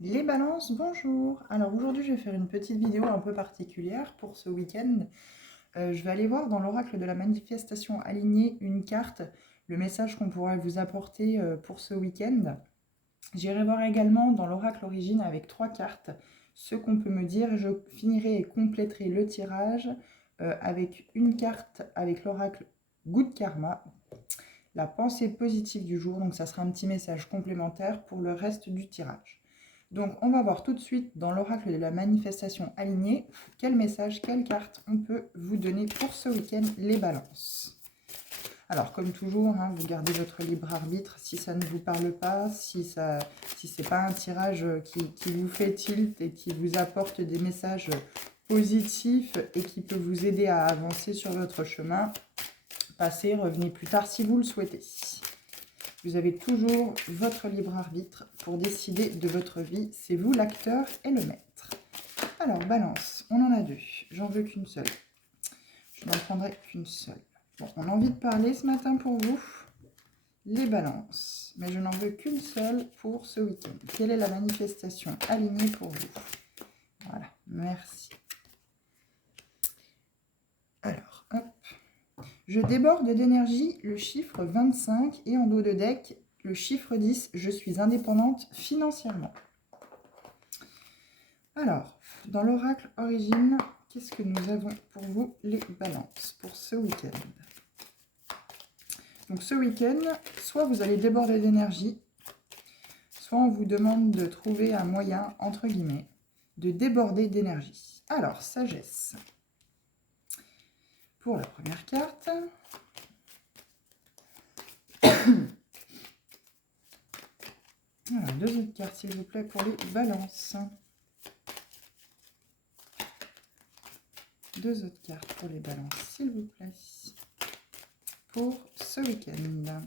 Les balances, bonjour. Alors aujourd'hui, je vais faire une petite vidéo un peu particulière pour ce week-end. Je vais aller voir dans l'oracle de la manifestation alignée une carte, le message qu'on pourrait vous apporter pour ce week-end. J'irai voir également dans l'oracle origine avec 3 cartes ce qu'on peut me dire. Je finirai et compléterai le tirage avec une carte avec l'oracle Good Karma, la pensée positive du jour. Donc ça sera un petit message complémentaire pour le reste du tirage. Donc on va voir tout de suite dans l'oracle de la manifestation alignée quel message, quelle carte on peut vous donner pour ce week-end les balances. Alors comme toujours, hein, vous gardez votre libre arbitre si ça ne vous parle pas, si c'est pas un tirage qui vous fait tilt et qui vous apporte des messages positifs et qui peut vous aider à avancer sur votre chemin. Passez, revenez plus tard si vous le souhaitez. Vous avez toujours votre libre arbitre pour décider de votre vie. C'est vous l'acteur et le maître. Alors, balance, on en a 2. J'en veux qu'une seule. Je n'en prendrai qu'une seule. Bon, on a envie de parler ce matin pour vous. Les balances. Mais je n'en veux qu'une seule pour ce week-end. Quelle est la manifestation alignée pour vous? Voilà, merci. Alors, hop. Je déborde d'énergie, le chiffre 25 et en dos de deck, le chiffre 10, je suis indépendante financièrement. Alors, dans l'oracle origine, qu'est-ce que nous avons pour vous les balances pour ce week-end? Donc ce week-end, soit vous allez déborder d'énergie, soit on vous demande de trouver un moyen, entre guillemets, de déborder d'énergie. Alors, sagesse. Pour la première carte. Alors, 2 autres cartes, s'il vous plaît, pour les balances. 2 autres cartes pour les balances, s'il vous plaît, pour ce week-end.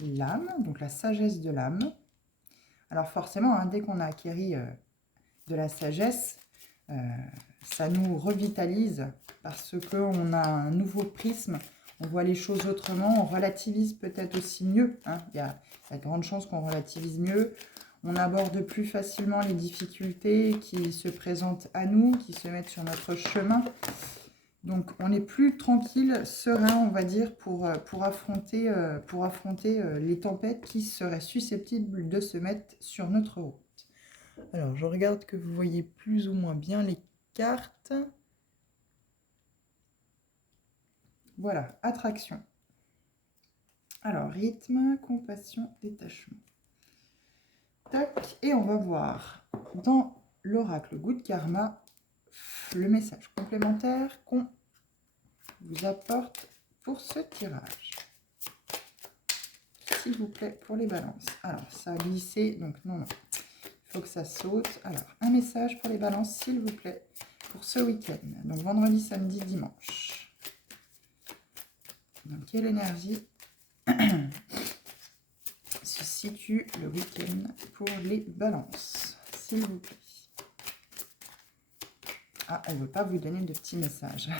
L'âme, donc la sagesse de l'âme. Alors forcément, hein, dès qu'on a acquéri de la sagesse, ça nous revitalise parce qu'on a un nouveau prisme, on voit les choses autrement, on relativise peut-être aussi mieux. Hein. Il y a de grandes chances qu'on relativise mieux. On aborde plus facilement les difficultés qui se présentent à nous, qui se mettent sur notre chemin. Donc on est plus tranquille, serein, on va dire, pour affronter les tempêtes qui seraient susceptibles de se mettre sur notre route. Alors je regarde que vous voyez plus ou moins bien les cartes. Voilà, attraction. Alors rythme, compassion, détachement. Tac, et on va voir dans l'oracle Good Karma le message complémentaire qu'on vous apporte pour ce tirage. S'il vous plaît, pour les balances. Alors, ça a glissé, donc non. Il faut que ça saute. Alors, un message pour les balances, s'il vous plaît, pour ce week-end. Donc, vendredi, samedi, dimanche. Dans quelle énergie se situe le week-end pour les balances, s'il vous plaît? Ah, elle ne veut pas vous donner de petits messages.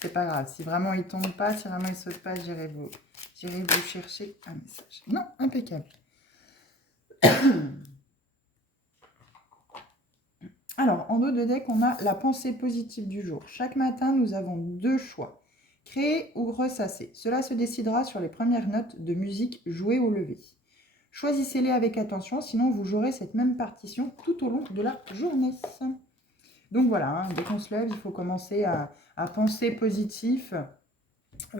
C'est pas grave. Si vraiment il tombe pas, si vraiment il saute pas, j'irai vous chercher un message. Non, impeccable. Alors, en dos de deck, on a la pensée positive du jour. Chaque matin, nous avons 2 choix. Créer ou ressasser. Cela se décidera sur les premières notes de musique jouées au lever. Choisissez-les avec attention, sinon vous jouerez cette même partition tout au long de la journée. Donc voilà, hein, dès qu'on se lève, il faut commencer à penser positif,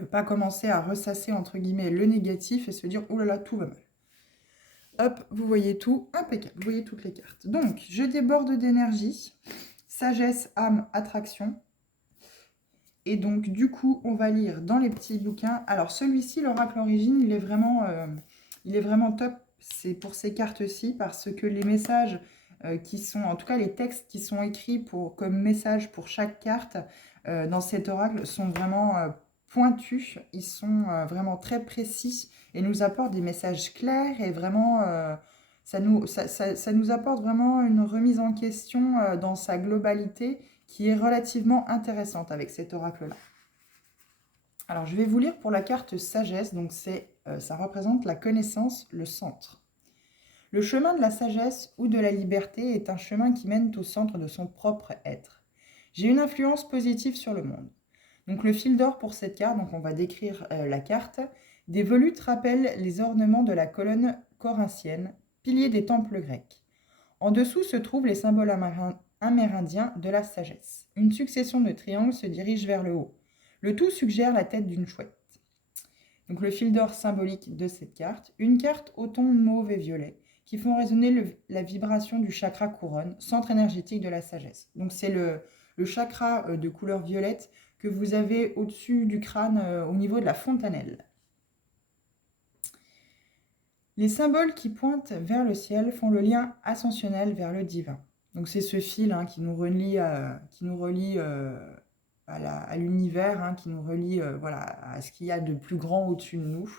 pas commencer à ressasser entre guillemets le négatif et se dire oh là là, tout va mal. Hop, vous voyez tout, impeccable, vous voyez toutes les cartes. Donc, je déborde d'énergie, sagesse, âme, attraction. Et donc, du coup, on va lire dans les petits bouquins. Alors, celui-ci, l'oracle origine, il est vraiment top. C'est pour ces cartes-ci parce que les messages qui sont, en tout cas les textes qui sont écrits comme message pour chaque carte dans cet oracle sont vraiment pointus. Ils sont vraiment très précis et nous apportent des messages clairs et vraiment, ça nous apporte vraiment une remise en question dans sa globalité qui est relativement intéressante avec cet oracle-là. Alors, je vais vous lire pour la carte sagesse. Donc, ça représente la connaissance, le centre. Le chemin de la sagesse ou de la liberté est un chemin qui mène au centre de son propre être. J'ai une influence positive sur le monde. Donc, le fil d'or pour cette carte, donc on va décrire la carte. Des volutes rappellent les ornements de la colonne corinthienne, pilier des temples grecs. En dessous se trouvent les symboles amérindiens de la sagesse. Une succession de triangles se dirige vers le haut. Le tout suggère la tête d'une chouette. Donc le fil d'or symbolique de cette carte, une carte aux tons mauve et violet qui font résonner la vibration du chakra couronne, centre énergétique de la sagesse. Donc c'est le chakra de couleur violette que vous avez au-dessus du crâne au niveau de la fontanelle. Les symboles qui pointent vers le ciel font le lien ascensionnel vers le divin. Donc c'est ce fil qui nous relie à l'univers, qui nous relie voilà, à ce qu'il y a de plus grand au-dessus de nous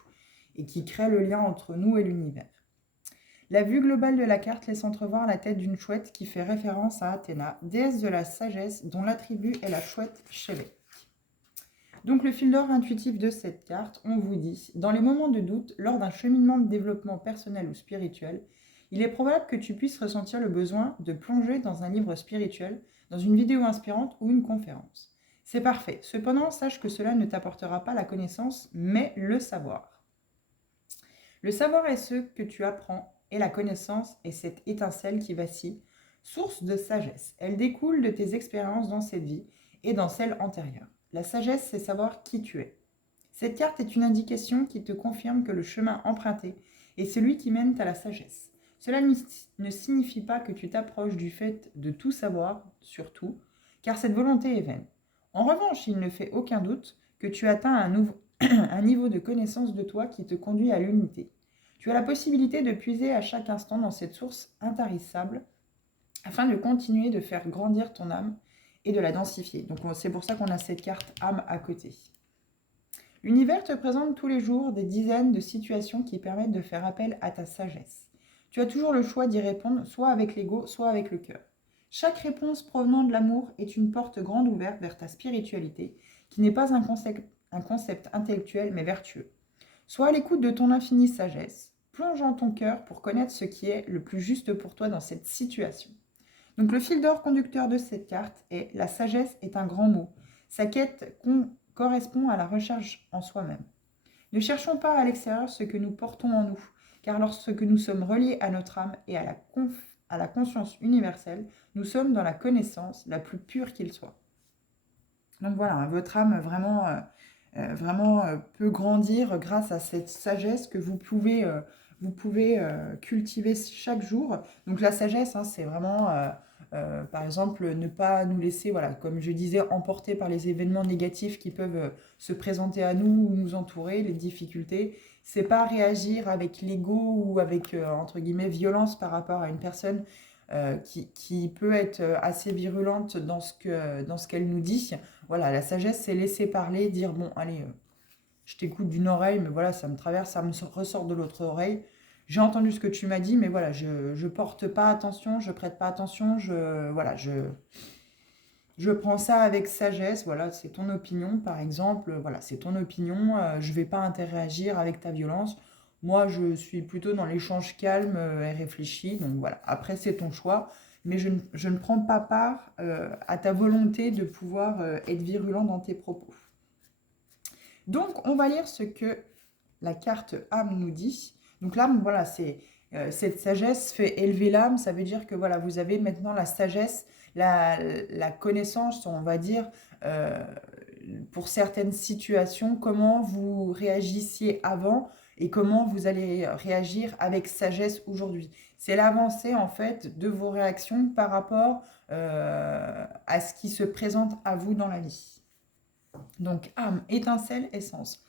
et qui crée le lien entre nous et l'univers. La vue globale de la carte laisse entrevoir la tête d'une chouette qui fait référence à Athéna, déesse de la sagesse dont l'attribut est la chouette chevêque. Donc le fil d'or intuitif de cette carte, on vous dit, dans les moments de doute, lors d'un cheminement de développement personnel ou spirituel, il est probable que tu puisses ressentir le besoin de plonger dans un livre spirituel, dans une vidéo inspirante ou une conférence. C'est parfait. Cependant, sache que cela ne t'apportera pas la connaissance, mais le savoir. Le savoir est ce que tu apprends, et la connaissance est cette étincelle qui vacille, source de sagesse. Elle découle de tes expériences dans cette vie et dans celle antérieure. La sagesse, c'est savoir qui tu es. Cette carte est une indication qui te confirme que le chemin emprunté est celui qui mène à la sagesse. Cela ne signifie pas que tu t'approches du fait de tout savoir sur tout, car cette volonté est vaine. En revanche, il ne fait aucun doute que tu atteins un niveau de connaissance de toi qui te conduit à l'unité. Tu as la possibilité de puiser à chaque instant dans cette source intarissable afin de continuer de faire grandir ton âme et de la densifier. Donc c'est pour ça qu'on a cette carte âme à côté. L'univers te présente tous les jours des dizaines de situations qui permettent de faire appel à ta sagesse. Tu as toujours le choix d'y répondre, soit avec l'ego, soit avec le cœur. Chaque réponse provenant de l'amour est une porte grande ouverte vers ta spiritualité, qui n'est pas un concept intellectuel, mais vertueux. Sois à l'écoute de ton infinie sagesse, plonge en ton cœur pour connaître ce qui est le plus juste pour toi dans cette situation. Donc le fil d'or conducteur de cette carte est « La sagesse est un grand mot. Sa quête correspond à la recherche en soi-même. Ne cherchons pas à l'extérieur ce que nous portons en nous, car lorsque nous sommes reliés à notre âme et à la conscience universelle, nous sommes dans la connaissance la plus pure qu'il soit. » Donc voilà, votre âme vraiment peut grandir grâce à cette sagesse que vous pouvez cultiver chaque jour. Donc la sagesse, c'est vraiment, par exemple, ne pas nous laisser, voilà, comme je disais, emporter par les événements négatifs qui peuvent se présenter à nous ou nous entourer, les difficultés. C'est pas réagir avec l'ego ou avec, entre guillemets, violence par rapport à une personne qui peut être assez virulente dans ce qu'elle nous dit. Voilà, la sagesse, c'est laisser parler, dire, bon, allez, je t'écoute d'une oreille, mais voilà, ça me traverse, ça me ressort de l'autre oreille. J'ai entendu ce que tu m'as dit, mais voilà, je porte pas attention, je prête pas attention, je prends ça avec sagesse. Voilà, c'est ton opinion, par exemple. Voilà, c'est ton opinion. Je vais pas interagir avec ta violence. Moi, je suis plutôt dans l'échange calme et réfléchi. Donc voilà, après, c'est ton choix. Mais je ne prends pas part à ta volonté de pouvoir être virulent dans tes propos. Donc, on va lire ce que la carte âme nous dit. Donc l'âme, voilà, c'est cette sagesse fait élever l'âme. Ça veut dire que voilà, vous avez maintenant la sagesse, la connaissance, on va dire, pour certaines situations, comment vous réagissiez avant et comment vous allez réagir avec sagesse aujourd'hui. C'est l'avancée en fait de vos réactions par rapport à ce qui se présente à vous dans la vie. Donc âme, étincelle, essence.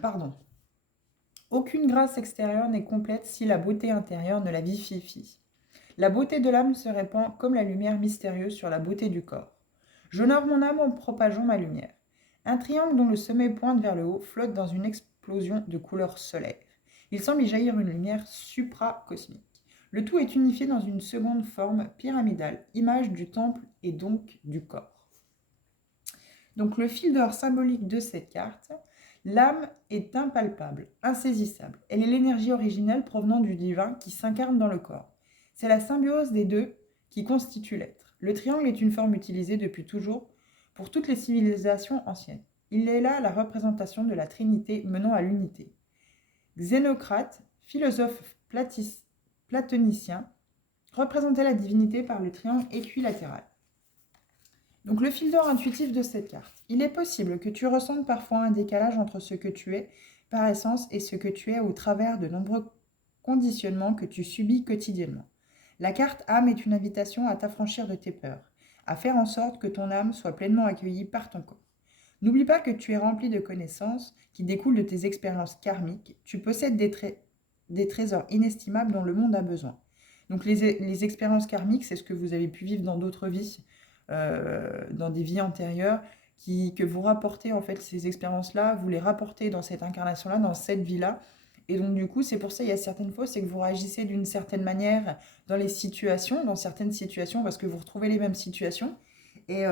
Pardon. Aucune grâce extérieure n'est complète si la beauté intérieure ne la vivifie. La beauté de l'âme se répand comme la lumière mystérieuse sur la beauté du corps. J'honore mon âme en propageant ma lumière. Un triangle dont le sommet pointe vers le haut flotte dans une explosion de couleurs solaires. Il semble y jaillir une lumière supracosmique. Le tout est unifié dans une seconde forme pyramidale, image du temple et donc du corps. Donc le fil d'or symbolique de cette carte, l'âme est impalpable, insaisissable. Elle est l'énergie originelle provenant du divin qui s'incarne dans le corps. C'est la symbiose des deux qui constitue l'être. Le triangle est une forme utilisée depuis toujours pour toutes les civilisations anciennes. Il est là la représentation de la Trinité menant à l'unité. Xénocrate, philosophe platonicien, représentait la divinité par le triangle équilatéral. Donc le fil d'or intuitif de cette carte. Il est possible que tu ressentes parfois un décalage entre ce que tu es par essence et ce que tu es au travers de nombreux conditionnements que tu subis quotidiennement. La carte âme est une invitation à t'affranchir de tes peurs, à faire en sorte que ton âme soit pleinement accueillie par ton corps. N'oublie pas que tu es rempli de connaissances qui découlent de tes expériences karmiques. Tu possèdes des trésors inestimables dont le monde a besoin. Donc les expériences karmiques, c'est ce que vous avez pu vivre dans d'autres vies, dans des vies antérieures, que vous rapportez en fait ces expériences-là, vous les rapportez dans cette incarnation-là, dans cette vie-là. Et donc du coup, c'est pour ça il y a certaines fois, c'est que vous réagissez d'une certaine manière dans certaines situations, parce que vous retrouvez les mêmes situations. Et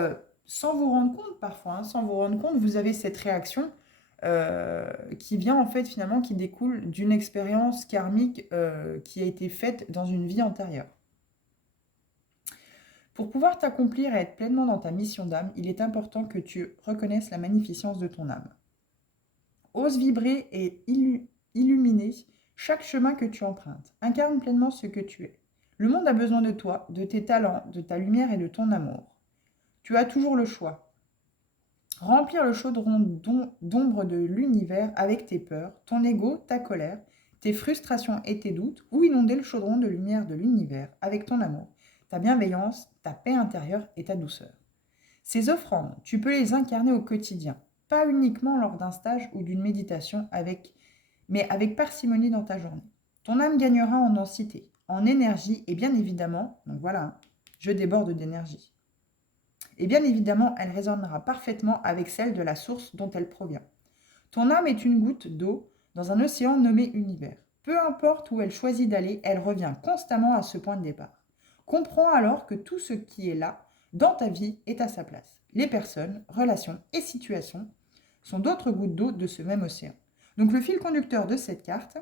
sans vous rendre compte parfois, sans vous rendre compte, vous avez cette réaction qui vient en fait finalement, qui découle d'une expérience karmique qui a été faite dans une vie antérieure. Pour pouvoir t'accomplir et être pleinement dans ta mission d'âme, il est important que tu reconnaisses la magnificence de ton âme. Ose vibrer et illuminer chaque chemin que tu empruntes. Incarne pleinement ce que tu es. Le monde a besoin de toi, de tes talents, de ta lumière et de ton amour. Tu as toujours le choix. Remplir le chaudron d'ombre de l'univers avec tes peurs, ton ego, ta colère, tes frustrations et tes doutes, ou inonder le chaudron de lumière de l'univers avec ton amour, ta bienveillance, ta paix intérieure et ta douceur. Ces offrandes, tu peux les incarner au quotidien, pas uniquement lors d'un stage ou d'une méditation, mais avec parcimonie dans ta journée. Ton âme gagnera en densité, en énergie et bien évidemment, donc voilà, je déborde d'énergie. Et bien évidemment, elle résonnera parfaitement avec celle de la source dont elle provient. Ton âme est une goutte d'eau dans un océan nommé univers. Peu importe où elle choisit d'aller, elle revient constamment à ce point de départ. Comprends alors que tout ce qui est là, dans ta vie, est à sa place. Les personnes, relations et situations sont d'autres gouttes d'eau de ce même océan. Donc le fil conducteur de cette carte,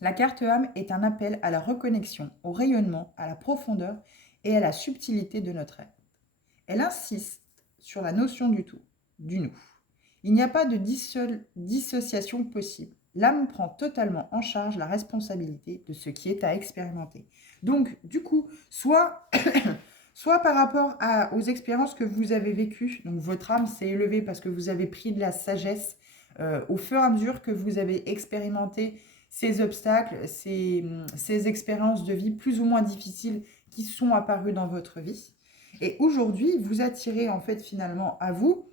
la carte âme est un appel à la reconnexion, au rayonnement, à la profondeur et à la subtilité de notre être. Elle insiste sur la notion du tout, du nous. Il n'y a pas de dissociation possible. L'âme prend totalement en charge la responsabilité de ce qui est à expérimenter. Donc, du coup, soit par rapport aux expériences que vous avez vécues, donc votre âme s'est élevée parce que vous avez pris de la sagesse au fur et à mesure que vous avez expérimenté ces obstacles, ces expériences de vie plus ou moins difficiles qui sont apparues dans votre vie. Et aujourd'hui, vous attirez en fait finalement à vous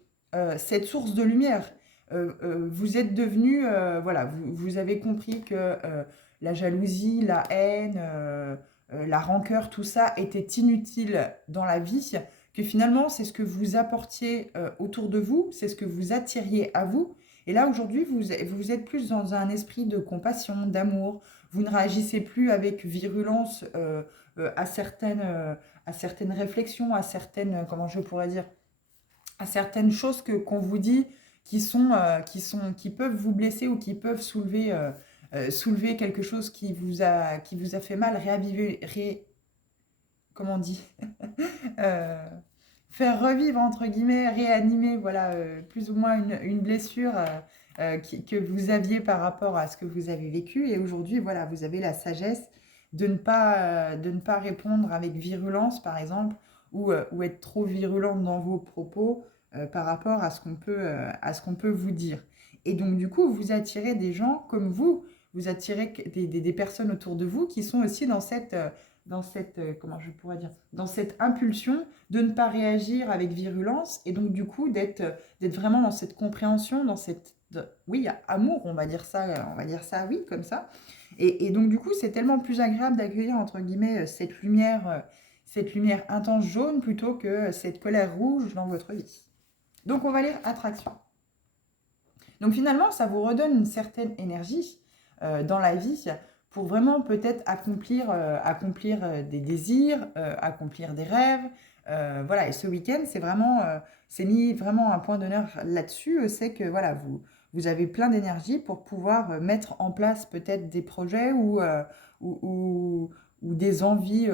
cette source de lumière. Vous êtes devenu, voilà, vous avez compris que la jalousie, la haine, la rancœur, tout ça était inutile dans la vie, que finalement c'est ce que vous apportiez autour de vous, c'est ce que vous attiriez à vous. Et là aujourd'hui, vous êtes plus dans un esprit de compassion, d'amour. Vous ne réagissez plus avec virulence à certaines réflexions, à certaines, comment je pourrais dire, à certaines choses qu'on vous dit qui peuvent vous blesser ou qui peuvent soulever quelque chose qui vous a fait mal, comment on dit faire revivre, entre guillemets, réanimer, voilà, plus ou moins une blessure que vous aviez par rapport à ce que vous avez vécu. Et aujourd'hui, voilà, vous avez la sagesse de ne pas répondre avec virulence, par exemple, ou être trop virulente dans vos propos par rapport à ce qu'on peut vous dire. Et donc, du coup, vous attirez des gens comme vous attirez des personnes autour de vous qui sont aussi dans cette comment je pourrais dire, dans cette impulsion de ne pas réagir avec virulence et donc du coup d'être vraiment dans cette compréhension, oui, amour, on va dire ça, oui, comme ça. Et donc du coup, c'est tellement plus agréable d'accueillir entre guillemets cette lumière intense jaune plutôt que cette colère rouge dans votre vie. Donc on va lire attraction. Donc finalement, ça vous redonne une certaine énergie dans la vie pour vraiment peut-être accomplir des désirs, accomplir des rêves, Voilà, et ce week-end, c'est vraiment, c'est mis vraiment un point d'honneur là-dessus. C'est que voilà, vous avez plein d'énergie pour pouvoir mettre en place peut-être des projets ou, ou- ou des envies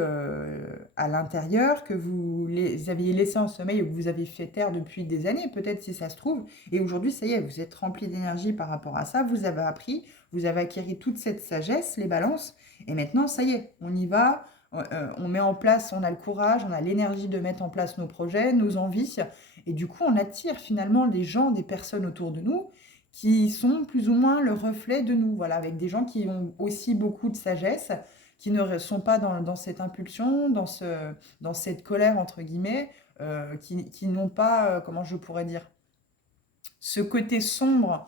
à l'intérieur que vous les aviez laissés en sommeil ou que vous avez fait taire depuis des années, peut-être si ça se trouve. Et aujourd'hui, ça y est, vous êtes rempli d'énergie par rapport à ça. Vous avez appris, vous avez acquis toute cette sagesse, les balances. Et maintenant, ça y est, on y va. On met en place, on a le courage, on a l'énergie de mettre en place nos projets, nos envies. Et du coup, on attire finalement des gens, des personnes autour de nous qui sont plus ou moins le reflet de nous. Voilà, avec des gens qui ont aussi beaucoup de sagesse, qui ne sont pas dans cette impulsion, dans cette colère, entre guillemets, qui n'ont pas, comment je pourrais dire, ce côté sombre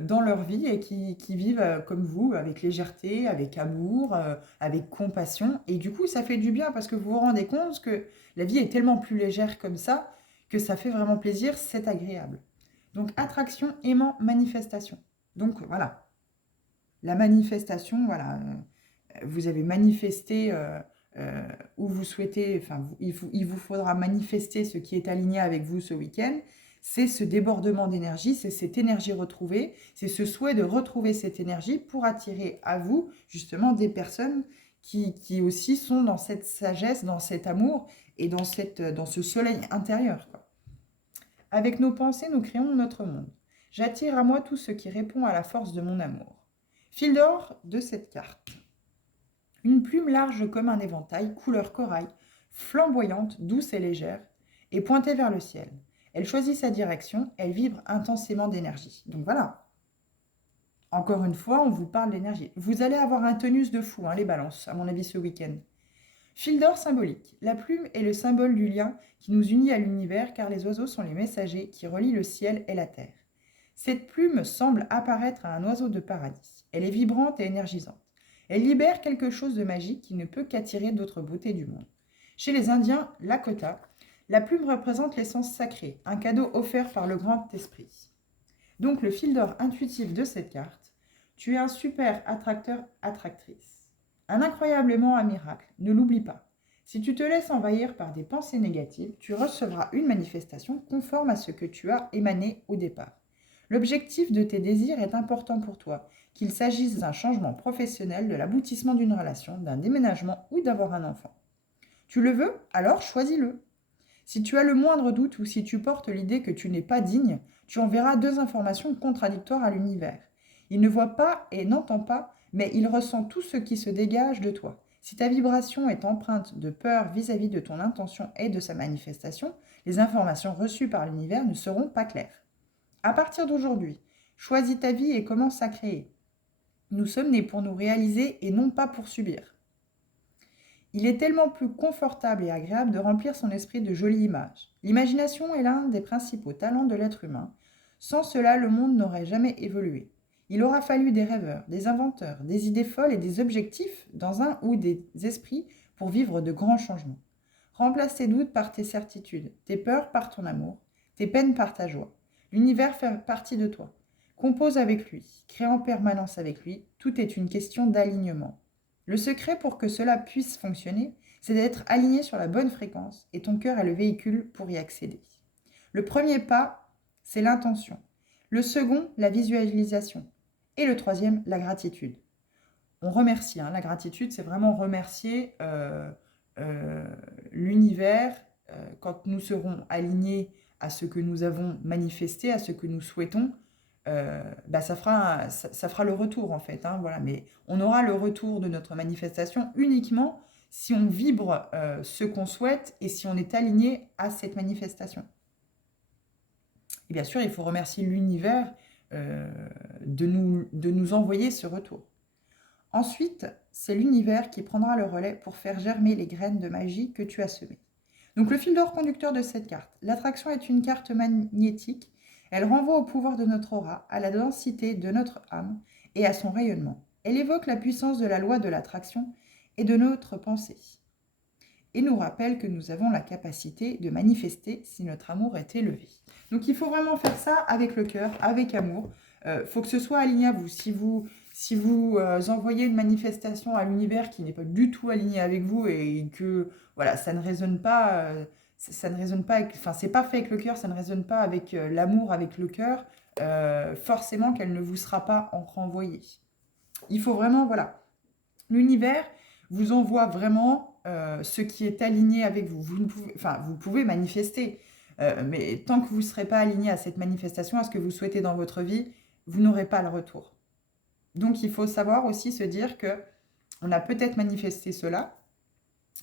dans leur vie et qui vivent comme vous, avec légèreté, avec amour, avec compassion. Et du coup, ça fait du bien parce que vous vous rendez compte que la vie est tellement plus légère comme ça que ça fait vraiment plaisir, c'est agréable. Donc, attraction, aimant, manifestation. Donc, voilà. La manifestation, voilà. Vous avez manifesté où vous souhaitez, enfin, il vous faudra manifester ce qui est aligné avec vous ce week-end. C'est ce débordement d'énergie, c'est cette énergie retrouvée, c'est ce souhait de retrouver cette énergie pour attirer à vous justement des personnes qui aussi sont dans cette sagesse, dans cet amour et dans ce soleil intérieur, quoi. Avec nos pensées, nous créons notre monde. J'attire à moi tout ce qui répond à la force de mon amour. Fil d'or de cette carte. Une plume large comme un éventail, couleur corail, flamboyante, douce et légère, est pointée vers le ciel. Elle choisit sa direction, elle vibre intensément d'énergie. Donc voilà, encore une fois, on vous parle d'énergie. Vous allez avoir un tonus de fou, hein, les balances, à mon avis, ce week-end. Fil d'or symbolique. La plume est le symbole du lien qui nous unit à l'univers car les oiseaux sont les messagers qui relient le ciel et la terre. Cette plume semble apparaître à un oiseau de paradis. Elle est vibrante et énergisante. Elle libère quelque chose de magique qui ne peut qu'attirer d'autres beautés du monde. Chez les Indiens, Lakota, la plume représente l'essence sacrée, un cadeau offert par le grand esprit. Donc le fil d'or intuitif de cette carte, tu es un super attracteur-attractrice. Un incroyable aimant à miracle, ne l'oublie pas. Si tu te laisses envahir par des pensées négatives, tu recevras une manifestation conforme à ce que tu as émané au départ. L'objectif de tes désirs est important pour toi, qu'il s'agisse d'un changement professionnel, de l'aboutissement d'une relation, d'un déménagement ou d'avoir un enfant. Tu le veux? Alors choisis-le. Si tu as le moindre doute ou si tu portes l'idée que tu n'es pas digne, tu enverras deux informations contradictoires à l'univers. Il ne voit pas et n'entend pas, mais il ressent tout ce qui se dégage de toi. Si ta vibration est empreinte de peur vis-à-vis de ton intention et de sa manifestation, les informations reçues par l'univers ne seront pas claires. À partir d'aujourd'hui, choisis ta vie et commence à créer. Nous sommes nés pour nous réaliser et non pas pour subir. Il est tellement plus confortable et agréable de remplir son esprit de jolies images. L'imagination est l'un des principaux talents de l'être humain. Sans cela, le monde n'aurait jamais évolué. Il aura fallu des rêveurs, des inventeurs, des idées folles et des objectifs dans un ou des esprits pour vivre de grands changements. Remplace tes doutes par tes certitudes, tes peurs par ton amour, tes peines par ta joie. L'univers fait partie de toi. Compose avec lui, crée en permanence avec lui, tout est une question d'alignement. Le secret pour que cela puisse fonctionner, c'est d'être aligné sur la bonne fréquence et ton cœur est le véhicule pour y accéder. Le premier pas, c'est l'intention. Le second, la visualisation. Et le troisième, la gratitude. On remercie, hein, la gratitude, c'est vraiment remercier l'univers quand nous serons alignés à ce que nous avons manifesté, à ce que nous souhaitons. Ça fera le retour en fait, hein, voilà. Mais on aura le retour de notre manifestation uniquement si on vibre ce qu'on souhaite et si on est aligné à cette manifestation. Et bien sûr, il faut remercier l'univers de nous envoyer ce retour. Ensuite, c'est l'univers qui prendra le relais pour faire germer les graines de magie que tu as semées. Donc le fil d'or conducteur de cette carte. L'attraction est une carte magnétique. Elle renvoie au pouvoir de notre aura, à la densité de notre âme et à son rayonnement. Elle évoque la puissance de la loi de l'attraction et de notre pensée. Et nous rappelle que nous avons la capacité de manifester si notre amour est élevé. Donc il faut vraiment faire ça avec le cœur, avec amour. Faut que ce soit aligné à vous. Si vous Si vous envoyez une manifestation à l'univers qui n'est pas du tout alignée avec vous et que voilà, ça ne résonne pas, ça ne résonne pas enfin, c'est pas fait avec le cœur, ça ne résonne pas avec l'amour, avec le cœur, forcément qu'elle ne vous sera pas renvoyée. Il faut vraiment, voilà, l'univers vous envoie vraiment ce qui est aligné avec vous. Vous pouvez manifester, mais tant que vous ne serez pas aligné à cette manifestation, à ce que vous souhaitez dans votre vie, vous n'aurez pas le retour. Donc, il faut savoir aussi se dire que on a peut-être manifesté cela,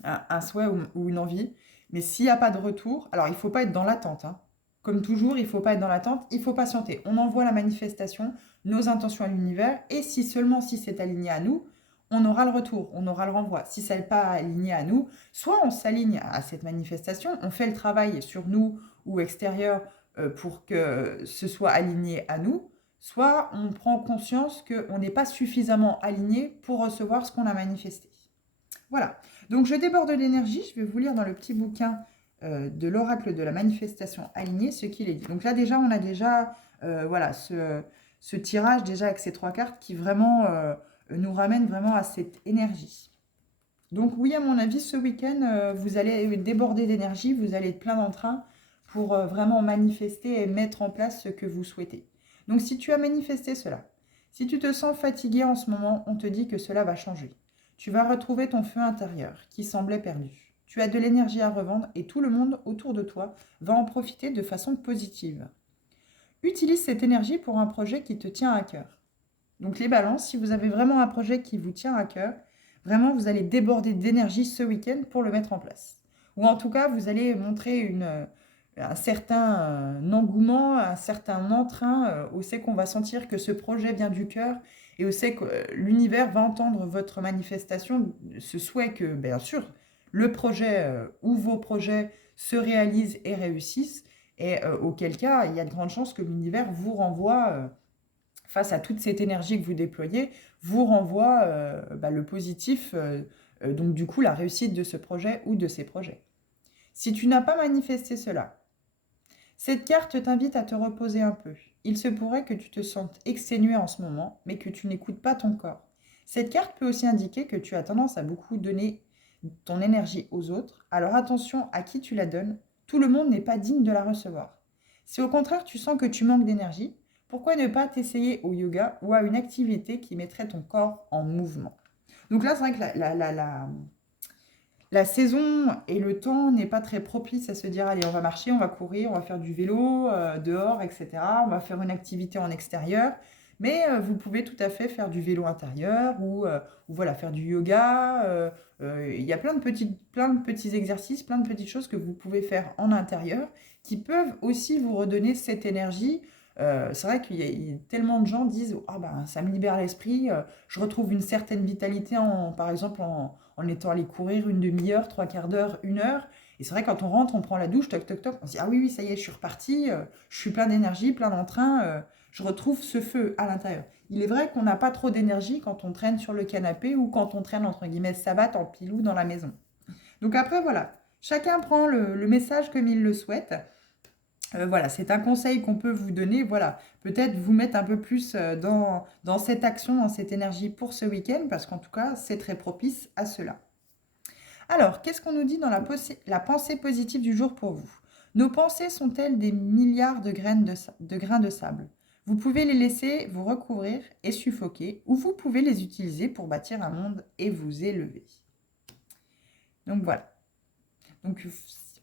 un souhait ou une envie, mais s'il n'y a pas de retour, alors il ne faut pas être dans l'attente, hein. Comme toujours, il ne faut pas être dans l'attente, il faut patienter. On envoie la manifestation, nos intentions à l'univers, et si seulement si c'est aligné à nous, on aura le retour, on aura le renvoi. Si ça n'est pas aligné à nous, soit on s'aligne à cette manifestation, on fait le travail sur nous ou extérieur pour que ce soit aligné à nous, soit on prend conscience qu'on n'est pas suffisamment aligné pour recevoir ce qu'on a manifesté. Voilà. Donc je déborde d'énergie, je vais vous lire dans le petit bouquin de l'oracle de la manifestation alignée ce qu'il est dit. Donc là déjà, on a déjà voilà, ce tirage déjà avec ces 3 cartes qui vraiment nous ramène vraiment à cette énergie. Donc oui, à mon avis, ce week-end, vous allez déborder d'énergie, vous allez être plein d'entrain pour vraiment manifester et mettre en place ce que vous souhaitez. Donc si tu as manifesté cela, si tu te sens fatigué en ce moment, on te dit que cela va changer. Tu vas retrouver ton feu intérieur qui semblait perdu. Tu as de l'énergie à revendre et tout le monde autour de toi va en profiter de façon positive. Utilise cette énergie pour un projet qui te tient à cœur. Donc les balances, si vous avez vraiment un projet qui vous tient à cœur, vraiment vous allez déborder d'énergie ce week-end pour le mettre en place. Ou en tout cas, vous allez montrer un certain engouement, un certain entrain, où c'est qu'on va sentir que ce projet vient du cœur et où c'est que l'univers va entendre votre manifestation, ce souhait que, bien sûr, le projet ou vos projets se réalisent et réussissent, et auquel cas, il y a de grandes chances que l'univers vous renvoie, face à toute cette énergie que vous déployez, vous renvoie le positif, donc du coup la réussite de ce projet ou de ces projets. Si tu n'as pas manifesté cela, cette carte t'invite à te reposer un peu. Il se pourrait que tu te sentes exténué en ce moment, mais que tu n'écoutes pas ton corps. Cette carte peut aussi indiquer que tu as tendance à beaucoup donner ton énergie aux autres, alors attention à qui tu la donnes, tout le monde n'est pas digne de la recevoir. Si au contraire tu sens que tu manques d'énergie, pourquoi ne pas t'essayer au yoga ou à une activité qui mettrait ton corps en mouvement? Donc là, c'est vrai que la saison et le temps n'est pas très propice à se dire, allez, on va marcher, on va courir, on va faire du vélo dehors, etc. On va faire une activité en extérieur. Mais vous pouvez tout à fait faire du vélo intérieur ou voilà, faire du yoga. Il y a plein de petits exercices, plein de petites choses que vous pouvez faire en intérieur qui peuvent aussi vous redonner cette énergie. C'est vrai qu'il y a tellement de gens disent, ah ben, ça me libère l'esprit, je retrouve une certaine vitalité, par exemple, en étant allé courir une demi-heure, 3/4 d'heure, 1 heure. Et c'est vrai, quand on rentre, on prend la douche, toc, toc, toc, on se dit, ah oui, oui, ça y est, je suis reparti, je suis plein d'énergie, plein d'entrain, je retrouve ce feu à l'intérieur. Il est vrai qu'on n'a pas trop d'énergie quand on traîne sur le canapé ou quand on traîne, entre guillemets, savate en pilou dans la maison. Donc après, voilà, chacun prend le message comme il le souhaite. Voilà, c'est un conseil qu'on peut vous donner. Voilà, peut-être vous mettre un peu plus dans cette action, dans cette énergie pour ce week-end, parce qu'en tout cas, c'est très propice à cela. Alors, qu'est-ce qu'on nous dit dans la pensée positive du jour pour vous? Nos pensées sont-elles des milliards de grains de sable? Vous pouvez les laisser vous recouvrir et suffoquer, ou vous pouvez les utiliser pour bâtir un monde et vous élever. Donc voilà. Donc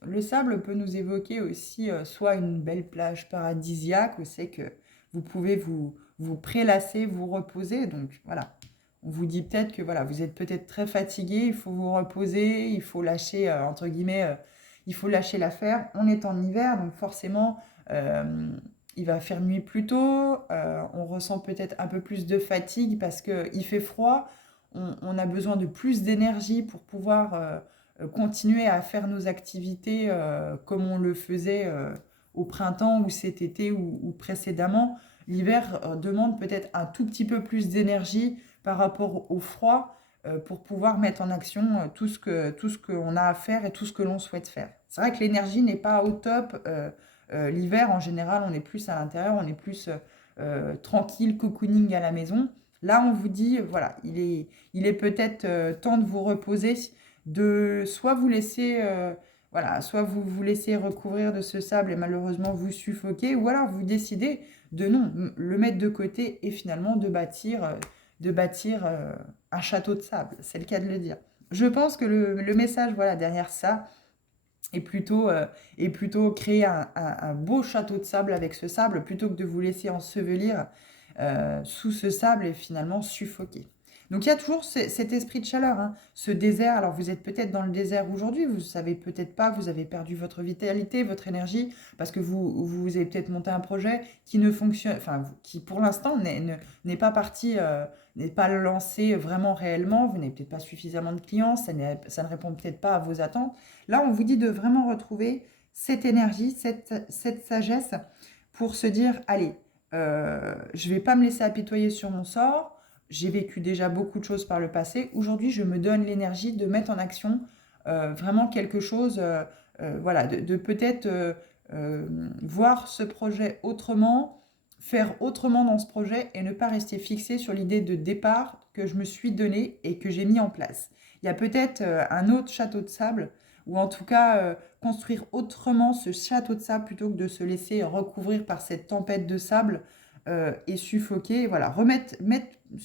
le sable peut nous évoquer aussi soit une belle plage paradisiaque, où c'est que vous pouvez vous prélasser, vous reposer. Donc voilà, on vous dit peut-être que voilà, vous êtes peut-être très fatigué, il faut vous reposer, il faut lâcher, entre guillemets, il faut lâcher l'affaire. On est en hiver, donc forcément, il va faire nuit plus tôt, on ressent peut-être un peu plus de fatigue parce qu'il fait froid, on a besoin de plus d'énergie pour pouvoir continuer à faire nos activités comme on le faisait au printemps ou cet été ou précédemment. L'hiver demande peut-être un tout petit peu plus d'énergie par rapport au froid pour pouvoir mettre en action tout ce qu'on a à faire et tout ce que l'on souhaite faire. C'est vrai que l'énergie n'est pas au top. L'hiver, en général, on est plus à l'intérieur, on est plus tranquille, cocooning à la maison. Là, on vous dit, voilà, il est peut-être temps de vous reposer, de soit vous laisser, voilà, soit vous vous laissez recouvrir de ce sable et malheureusement vous suffoquez, ou alors vous décidez de non, le mettre de côté et finalement de bâtir un château de sable. C'est le cas de le dire. Je pense que le message, voilà, derrière ça, et plutôt créer un beau château de sable avec ce sable, plutôt que de vous laisser ensevelir sous ce sable et finalement suffoquer. Donc il y a toujours cet esprit de chaleur, hein, ce désert. Alors vous êtes peut-être dans le désert aujourd'hui, vous ne savez peut-être pas, vous avez perdu votre vitalité, votre énergie, parce que vous avez peut-être monté un projet qui ne fonctionne, enfin qui pour l'instant n'est pas parti, n'est pas lancé vraiment réellement, vous n'avez peut-être pas suffisamment de clients, ça ne répond peut-être pas à vos attentes. Là, on vous dit de vraiment retrouver cette énergie, cette sagesse pour se dire, allez, je ne vais pas me laisser apitoyer sur mon sort, j'ai vécu déjà beaucoup de choses par le passé, aujourd'hui je me donne l'énergie de mettre en action vraiment quelque chose, voilà, de peut-être voir ce projet autrement, faire autrement dans ce projet et ne pas rester fixé sur l'idée de départ que je me suis donnée et que j'ai mis en place. Il y a peut-être un autre château de sable ou en tout cas construire autrement ce château de sable plutôt que de se laisser recouvrir par cette tempête de sable et suffoquer. Voilà,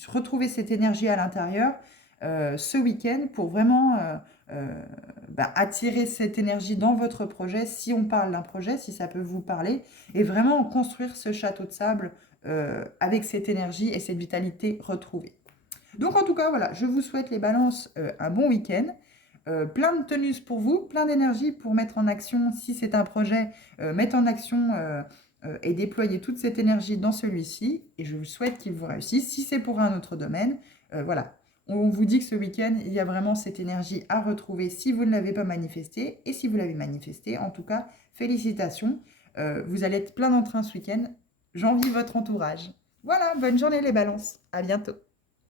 retrouver cette énergie à l'intérieur ce week-end pour vraiment attirer cette énergie dans votre projet, si on parle d'un projet, si ça peut vous parler, et vraiment construire ce château de sable avec cette énergie et cette vitalité retrouvée. Donc en tout cas, voilà, je vous souhaite les balances un bon week-end. Plein de tonus pour vous, plein d'énergie pour mettre en action, si c'est un projet, mettre en action et déployer toute cette énergie dans celui-ci. Et je vous souhaite qu'il vous réussisse. Si c'est pour un autre domaine, voilà. On vous dit que ce week-end, il y a vraiment cette énergie à retrouver si vous ne l'avez pas manifestée. Et si vous l'avez manifestée, en tout cas, félicitations. Vous allez être plein d'entrain ce week-end. J'envie votre entourage. Voilà, bonne journée les balances. À bientôt.